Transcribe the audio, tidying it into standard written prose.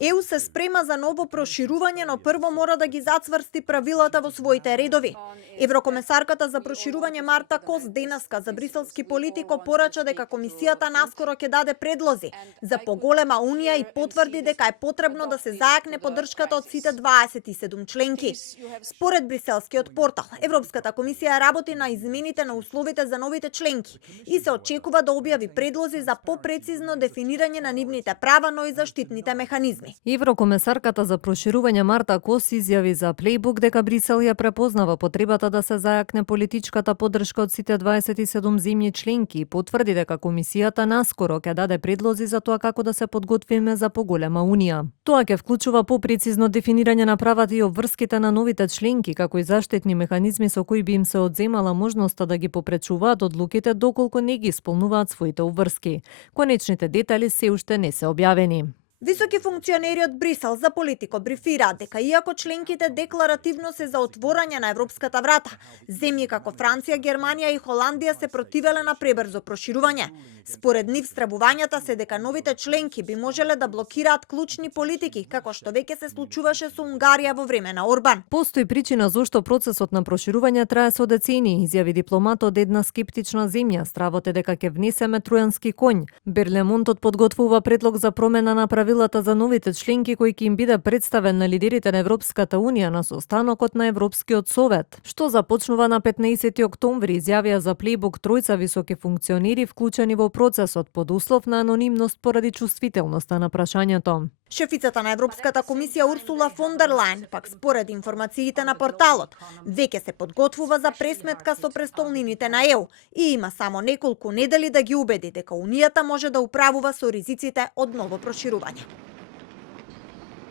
ЕУ се спрема за ново проширување, но прво мора да ги зацврсти правилата во своите редови. Еврокомесарката за проширување Марта Кос денеска за бриселски Политико порача дека комисијата наскоро ќе даде предлози за поголема унија и потврди дека е потребно да се зајакне поддршката од сите 27 членки. Според бриселскиот портал, Европската комисија работи на измените на условите за новите членки и се очекува да објави предлози за попрецизно дефинирање на нивните права, но и заштитните механизми. Еврокомесарката за проширување Марта Кос изјави за Плейбук дека Брисел ја препознава потребата да се зајакне политичката поддршка од сите 27 земји членки и потврди дека комисијата наскоро ќе даде предлози за тоа како да се подготвиме за поголема унија. Тоа ќе вклучува попрецизно дефинирање на правата и обврските на новите членки, како и заштитни механизми со кои би им се одземала можноста да ги попречуваат одлуките доколку не ги исполнуваат своите обврски. Конечните детали се уште не се објавени. Високи функционери од Брисел за Политико брифираат дека иако членките декларативно се за отворање на европската врата, земји како Франција, Германија и Холандија се противеле на пребрзо проширување. Според нив стравувањата се дека новите членки би можеле да блокираат клучни политики, како што веќе се случуваше со Унгарија во време на Орбан. Постои причина зошто процесот на проширување трае со децении, изјави дипломат од една скептична земја. Стравот е дека ќе внесеме тројански коњ. Берлемонтот подготвува предлог за промена на правилата за новите членки кој ќе им биде представен на лидерите на Европската унија на состанокот на Европскиот совет, што започнува на 15 октомври, изјавија за Плейбук тројца високи функционери вклучени во процесот под услов на анонимност поради чувствителноста на прашањето. Шефицата на Европската комисија Урсула фон дер Лајен, пак според информациите на порталот, веќе се подготвува за пресметка со престолнините на ЕУ и има само неколку недели да ги убеди дека Унијата може да управува со ризиците од ново проширување.